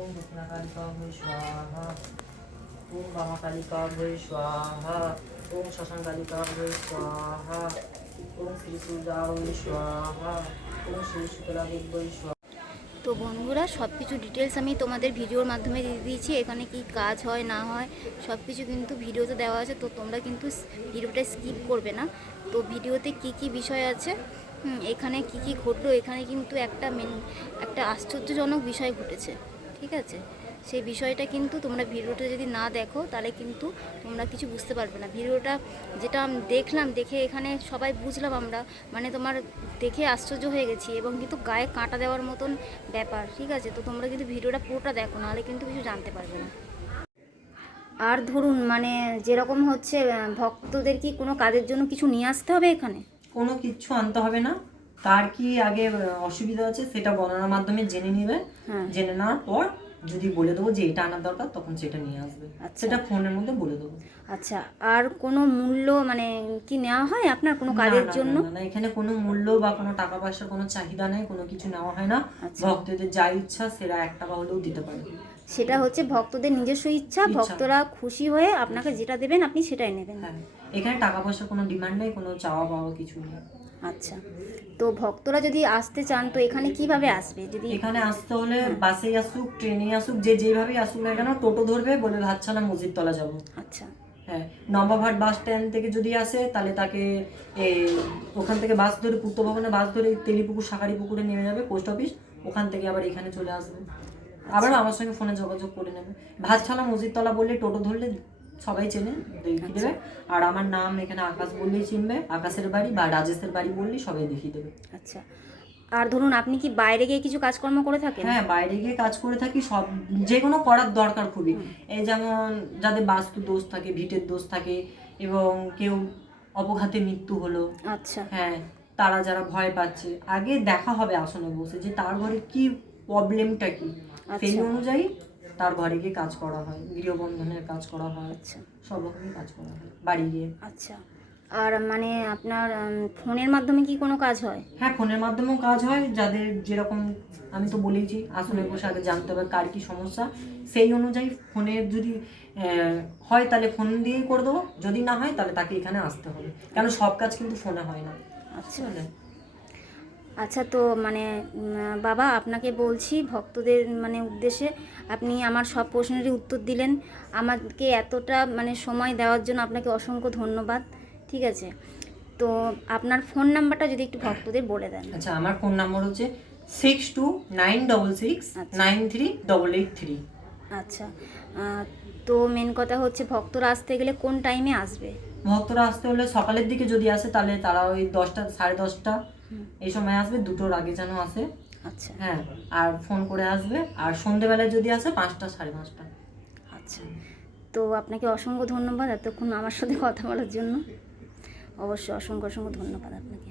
ওম দক্ষিণাকালিকাভৈ স্বাহা, ওম বামাকালিকাভৈ স্বাহা, ওম শ্মশানকালিকাভৈ স্বাহা, ওম শ্রী সূর্যাভৈ স্বাহা, ওম শ্রী শীতলাদেবী স্বাহা। তো বন্ধুরা, সব কিছু ডিটেলস আমি তোমাদের ভিডিওর মাধ্যমে দিয়ে দিয়েছি। এখানে কি কাজ হয় না হয় সব কিছু কিন্তু ভিডিওতে দেওয়া আছে, তো তোমরা কিন্তু ভিডিওটা স্কিপ করবে না। তো ভিডিওতে কি কি বিষয় আছে, এখানে কি কি ঘটলো, এখানে কিন্তু একটা আশ্চর্যজনক বিষয় ঘটেছে, ঠিক আছে? সেই বিষয়টা কিন্তু তোমরা ভিডিওটা যদি না দেখো তাহলে কিন্তু তোমরা কিছু বুঝতে পারবে না। ভিডিওটা যেটা আমি দেখলাম, দেখে এখানে সবাই বুঝলাম আমরা, মানে তোমার দেখে আশ্চর্য হয়ে গেছি এবং কিন্তু গায়ে কাঁটা দেওয়ার মতন ব্যাপার, ঠিক আছে? তো তোমরা কিন্তু ভিডিওটা পুরোটা দেখো, নাহলে কিন্তু কিছু জানতে পারবে না। আর ধরুন মানে যেরকম হচ্ছে, ভক্তদের কি কোনো কাজের জন্য কিছু নিয়ে আসতে হবে এখানে? কোনো কিচ্ছু আনতে হবে না। তার কি আগে অসুবিধা আছে সেটা গণনার মাধ্যমে জেনে নেবে। জেনে নেওয়ার পর যদি বলে দেবো যে এটা আনার দরকার, তখন সেটা নিয়ে আসবে। সেটা ফোনের মধ্যে বলে দেবো। আচ্ছা, আর কোনো মূল্য মানে কি নেওয়া হয় আপনার কোনো কাজের জন্য? না, এখানে কোনো মূল্য বা কোনো টাকা পয়সার কোনো চাহিদা নেই, কোনো কিছু নেওয়া হয় না। ভক্তদের যা ইচ্ছা সেটা 1 টাকা হলেও দিতে পারে। সেটা হচ্ছে ভক্তদের নিজস্ব ইচ্ছা, ভক্তরা খুশি হয়ে আপনাকে যেটা দেবেন আপনি সেটাই নেবেন। হ্যাঁ, এখানে টাকা পয়সার কোনো ডিমান্ড নেই, কোনো চাওয়া পাওয়া কিছু নেই। আচ্ছা, তো ভক্তরা যদি আসতে চান তো এখানে কিভাবে আসবে? যদি এখানে আসতে হলে বাসে আসুক, ট্রেনে আসুক, যে যেভাবেই আসুক না কেন, টোটো ধরবে, বলে ভাতছানা মসজিদতলা যাব। আচ্ছা, হ্যাঁ, নবাবহাট বাস স্ট্যান্ড থেকে যদি আসে তাহলে তাকে ওখান থেকে বাস ধরে পূর্ত ভবনে বাস ধরে তেলিপুকুর শাকারি পুকুরে নেমে যাবে পোস্ট অফিস, ওখান থেকে আবার এখানে চলে আসবে। আবার আমার সঙ্গে ফোনে যোগাযোগ করে নেবে। ভাতছানা মসজিদতলা বললে, টোটো ধরলে সবাই চেনে, দেখিয়ে দেবে। আর আমার নাম এখানে আকাশ বললেই চিনবে, আকাশের বাড়ি বা রাজেশের বাড়ি বললেই সবাই দেখিয়ে দেবে। আচ্ছা, আর ধরুন আপনি কি বাইরে গিয়ে কিছু কাজকর্ম করে থাকেন? হ্যাঁ, বাইরে গিয়ে কাজ করে থাকি, সব যে কোনো করার দরকার খুবই। এই যেমন যাদের বাস্তু দোষ থাকে, ভিটের দোষ থাকে, এবং কেউ অপঘাতে মৃত্যু হলো, আচ্ছা, হ্যাঁ, তারা যারা ভয় পাচ্ছে, আগে দেখা হবে আসনে বসে যে তার ঘরে কি প্রবলেমটা কি, সেই অনুযায়ী তার ঘরে গিয়ে কাজ করা হয়, গৃহবন্ধনের কাজ করা হয়, সব রকমই কাজ করা হয় বাড়ি গিয়ে। আচ্ছা, আর মানে আপনার ফোনের মাধ্যমে কি কোনো কাজ হয়? হ্যাঁ, ফোনের মাধ্যমেও কাজ হয়। যাদের যেরকম, আমি তো বলেইছি, আসলে বসে আগে জানতে হবে কার কি সমস্যা, সেই অনুযায়ী ফোনে যদি হয় তাহলে ফোন দিয়েই করে দেবো, যদি না হয় তাহলে তাকে এখানে আসতে হবে, কেন সব কাজ কিন্তু ফোনে হয় না। আচ্ছা, আচ্ছা, তো মানে বাবা আপনাকে বলছি ভক্তদের মানে উদ্দেশ্যে, আপনি আমার সব প্রশ্নেরই উত্তর দিলেন, আমাকে এতটা মানে সময় দেওয়ার জন্য আপনাকে অসংখ্য ধন্যবাদ, ঠিক আছে? তো আপনার ফোন নাম্বারটা যদি একটু ভক্তদের বলে দেন। আচ্ছা, আমার ফোন নাম্বার হচ্ছে 6296693883। আচ্ছা, তো মেন কথা হচ্ছে ভক্তরা আসতে গেলে কোন টাইমে আসবে? ভক্তরা আসতে হলে সকালের দিকে যদি আসে তাহলে তারা ওই 10টা 10:30 এই সময় আসবে, 2টোর আগে যেন আসে। আচ্ছা, হ্যাঁ, আর ফোন করে আসবে। আর সন্ধেবেলায় যদি আসে 5টা 5:30। আচ্ছা, তো আপনাকে অসংখ্য ধন্যবাদ এতক্ষণ আমার সাথে কথা বলার জন্য। অবশ্যই অসংখ্য অসংখ্য ধন্যবাদ আপনাকে।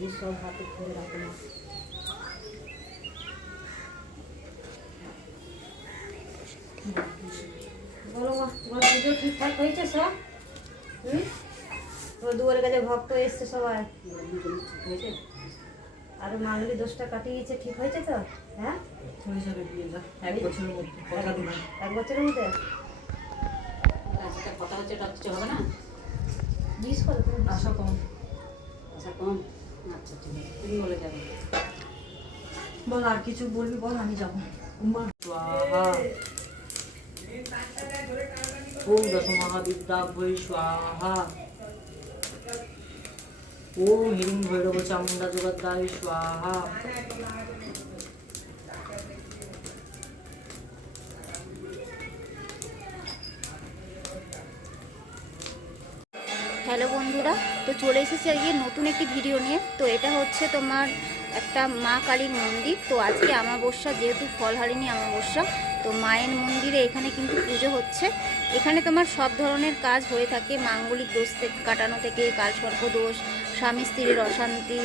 জিনিস সব হাতে ধরে রাখো না। বলো মা, তোমার পুজো ঠিকঠাক হয়েছে সব? তোমার দুয়ারের কাছে ভক্ত এসছে সবাই, আর মাঙ্গলি দোষটা কাটিয়ে গেছে, ঠিক হয়েছে তো? হ্যাঁ, হয়ে যাবে বিয়েটা 1 বছরের মধ্যে, কথা দিলাম। 1 বছরের মধ্যে। আচ্ছা, কথা হচ্ছে, এটা কিছু হবে না? জিজ্ঞেস করো তুমি। আশা কম। আচ্ছা, কম। আচ্ছা, ঠিক আছে, তুমি বলে যাবে। বল, আর কিছু বলবি বল, আমি যাবো। উম্মা স্বাহা। ওম দশ মহাবিদ্যাভ্যৈ স্বাহা। ওম হিরিং ভৈরব চামুণ্ডা জগদ্ধায় স্বাহা। হ্যালো বন্ধুরা, তো চলে এসেছি আজকে নতুন একটি ভিডিও নিয়ে। তো এটা হচ্ছে তোমার একটা মা কালীর মন্দির। তো আজকে অমাবস্যা, যেহেতু ফলহারিণী অমাবস্যা, তো মায়ের মন্দিরে এখানে কিন্তু পুজো হচ্ছে। এখানে তোমার সব ধরনের কাজ হয়ে থাকে, মাঙ্গলিক দোষ থেকে কাটানো থেকে কালসর্প দোষ, স্বামী স্ত্রীর অশান্তি,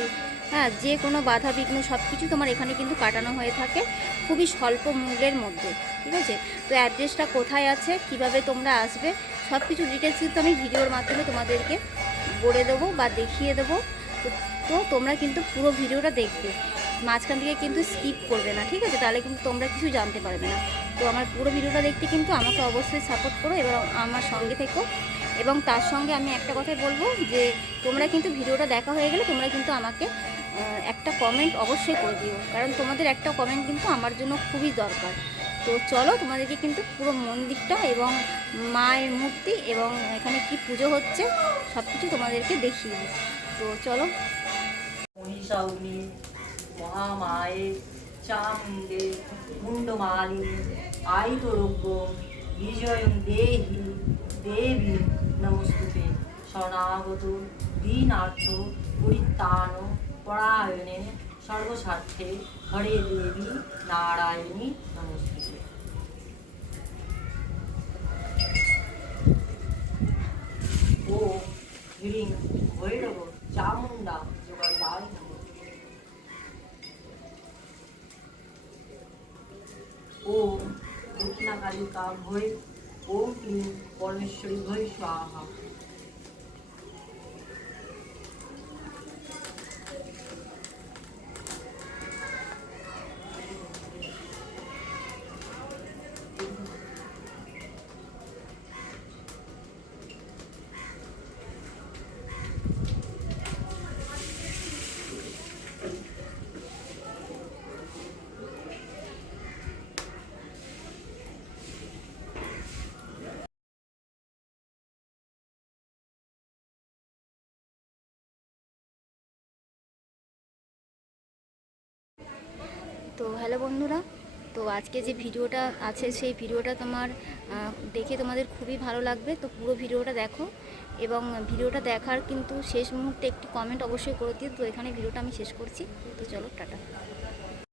হ্যাঁ, যে কোনো বাধা বিঘ্ন সব কিছু তোমার এখানে কিন্তু কাটানো হয়ে থাকে খুবই স্বল্প মূল্যের মধ্যে। ঠিক আছে, তো অ্যাড্রেসটা কোথায় আছে, কিভাবে তোমরা আসবে, সব কিছু ডিটেলস কিন্তু আমি ভিডিওর মাধ্যমে তোমাদেরকে বলে দেবো বা দেখিয়ে দেবো। তো তোমরা কিন্তু পুরো ভিডিওটা দেখবে, মাঝখান থেকে কিন্তু স্কিপ করবে না, ঠিক আছে? তাহলে কিন্তু তোমরা কিছু জানতে পারবে না। তো আমার পুরো ভিডিওটা দেখতে কিন্তু আমাকে অবশ্যই সাপোর্ট করো এবং আমার সঙ্গে থেকো। এবং তার সঙ্গে আমি একটা কথাই বলবো যে তোমরা কিন্তু ভিডিওটা দেখা হয়ে গেলে তোমরা কিন্তু আমাকে একটা কমেন্ট অবশ্যই করে দিও, কারণ তোমাদের একটা কমেন্ট কিন্তু আমার জন্য খুবই দরকার। তো চলো, তোমাদেরকে কিন্তু পুরো মন্দিরটা এবং মায়ের মূর্তি এবং এখানে কি পুজো হচ্ছে সব কিছু তোমাদেরকে দেখিয়ে দিই। তো চলো। মহিষাগ্নি মহামায়ে চামুণ্ডে মুন্ডমালিনী আয়ুরোগ্য বিজয়ং দেহি দেবী নমস্তুতে শরণাগত দীনার্থ পরিত্রাণ পরায়ণে সর্বস্বার্থে হরে দেবী নারায়ণী নমস্তুতে। ও হিরিং ভৈরব চামুণ্ডা জগদ্ধায় নমঃ। ওম দক্ষিণা কালিকা ভৈ ওম ক্লিং পরমেশ্বরী ভৈ স্বাহা। তো হ্যালো বন্ধুরা, তো আজকে যে ভিডিওটা আছে সেই ভিডিওটা তোমার দেখে তোমাদের খুবই ভালো লাগবে। তো পুরো ভিডিওটা দেখো এবং ভিডিওটা দেখার কিন্তু শেষ মুহূর্তে একটি কমেন্ট অবশ্যই করে দিও। তো এখানে ভিডিওটা আমি শেষ করছি। তো চলো, টাটা।